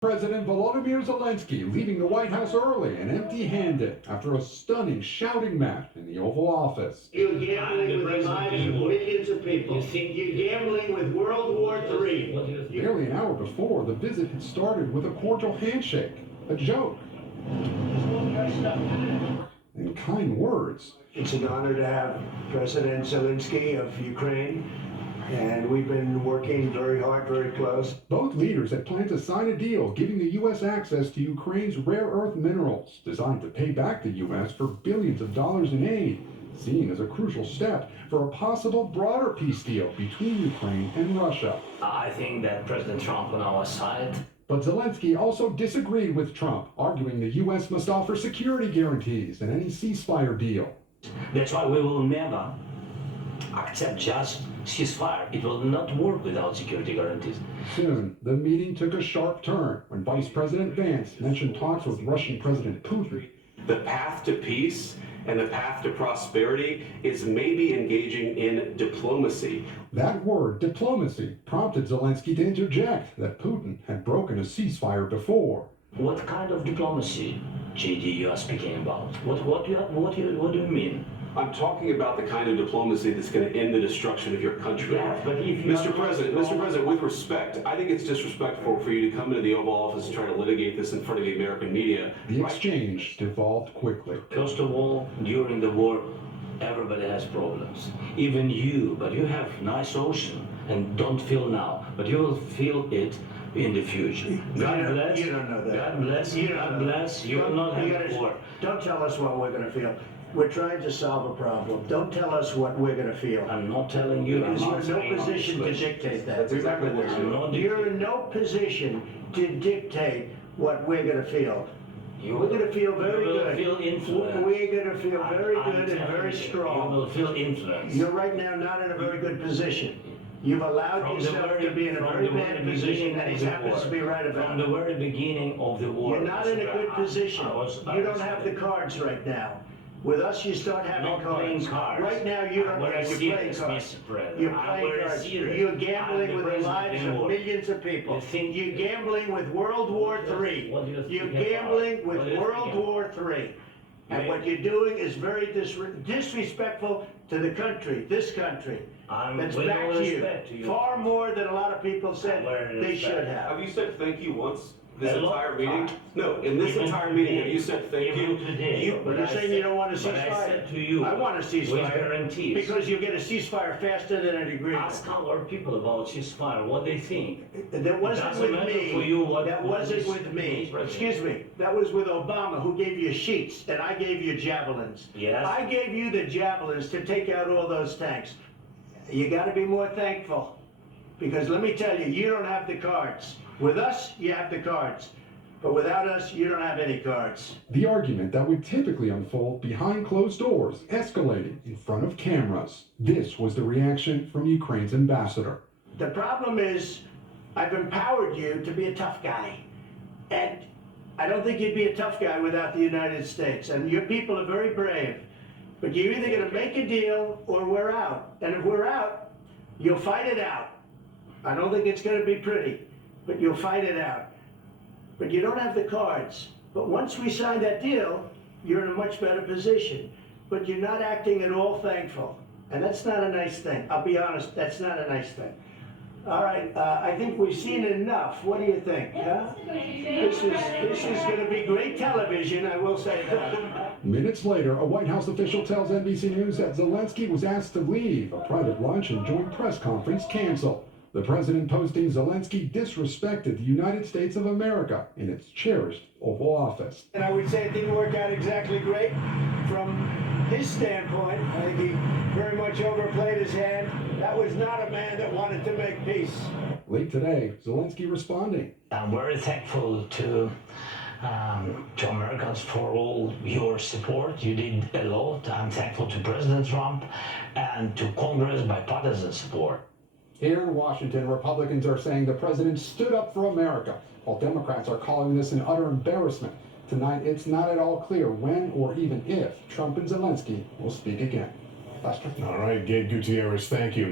President Volodymyr Zelensky leaving the White House early and empty-handed after a stunning shouting match in the Oval Office. You're gambling with the lives of millions of people. You're gambling with World War III. Barely an hour before, the visit had started with a cordial handshake, a joke, and kind words. It's an honor to have President Zelensky of Ukraine, and we've been working very hard, very close. Both leaders had planned to sign a deal giving the U.S. access to Ukraine's rare earth minerals, designed to pay back the U.S. for billions of dollars in aid, seen as a crucial step for a possible broader peace deal between Ukraine and Russia. I think that President Trump on our side. But Zelensky also disagreed with Trump, arguing the U.S. must offer security guarantees in any ceasefire deal. That's why we will never accept just ceasefire. It will not work without security guarantees. Soon, the meeting took a sharp turn when Vice President Vance mentioned talks with Russian President Putin. The path to peace and the path to prosperity is maybe engaging in diplomacy. That word, diplomacy, prompted Zelensky to interject that Putin had broken a ceasefire before. What kind of diplomacy, JD, you are speaking about? What do you mean? I'm talking about the kind of diplomacy that's going to end the destruction of your country. Yeah, but if Mr. President, with respect, I think it's disrespectful for you to come into the Oval Office and try to litigate this in front of the American media. The exchange devolved quickly. First of all, during the war, everybody has problems. Even you, but you have nice ocean and don't feel now, but you will feel it in the future. God bless. You don't know that. God bless. God bless. You will not have war. Don't tell us what we're going to feel. We're trying to solve a problem. Don't tell us what we're going to feel. I'm not telling you. Because you're in no position to dictate that. That's exactly what You're in no position to dictate what we're going to feel. We're going to feel very good. You will feel influence. We're going to feel very good and very strong. You will feel influence. You're right now not in a very good position. You've allowed yourself to be in a very bad position, and he happens to be right about it. From the very beginning of the war. You're not in a good position. You don't have the cards right now. With us, you start having cards. Right now, you don't have. You're playing cards. You're playing cards. You're gambling with the lives of millions of people. You're gambling with World War III. You're gambling with World War III. And what you're doing is very disrespectful to the country, this country. That's back to you. Far more than a lot of people said they should have. Have you said thank you once this entire meeting? No, in this entire meeting, have you said thank you? But you're saying you don't want a ceasefire. I said to you, I want a ceasefire. Guarantees. Because you get a ceasefire faster than an agreement. Ask our people about ceasefire, what they think. That wasn't with me. That wasn't with me. Excuse me. That was with Obama, who gave you sheets, and I gave you javelins. Yes. I gave you the javelins to take out all those tanks. You got to be more thankful. Because let me tell you, you don't have the cards. With us, you have the cards. But without us, you don't have any cards. The argument that would typically unfold behind closed doors escalated in front of cameras. This was the reaction from Ukraine's ambassador. The problem is, I've empowered you to be a tough guy. And I don't think you'd be a tough guy without the United States. And your people are very brave. But you're either going to make a deal or we're out. And if we're out, you'll fight it out. I don't think it's going to be pretty, but you'll fight it out. But you don't have the cards. But once we sign that deal, you're in a much better position. But you're not acting at all thankful. And that's not a nice thing. I'll be honest, that's not a nice thing. All right, I think we've seen enough. What do you think? Huh? This is going to be great television, I will say that. Minutes later, a White House official tells NBC News that Zelensky was asked to leave, a private lunch and joint press conference canceled. The president posting Zelensky disrespected the United States of America in its cherished Oval Office. And I would say it didn't work out exactly great from his standpoint. I think he very much overplayed his hand. That was not a man that wanted to make peace. Late today, Zelensky responding. I'm very thankful to Americans for all your support. You did a lot. I'm thankful to President Trump and to Congress bipartisan support. Here in Washington, Republicans are saying the president stood up for America, while Democrats are calling this an utter embarrassment. Tonight, it's not at all clear when or even if Trump and Zelensky will speak again. Lester. All right, Gabe Gutierrez, thank you.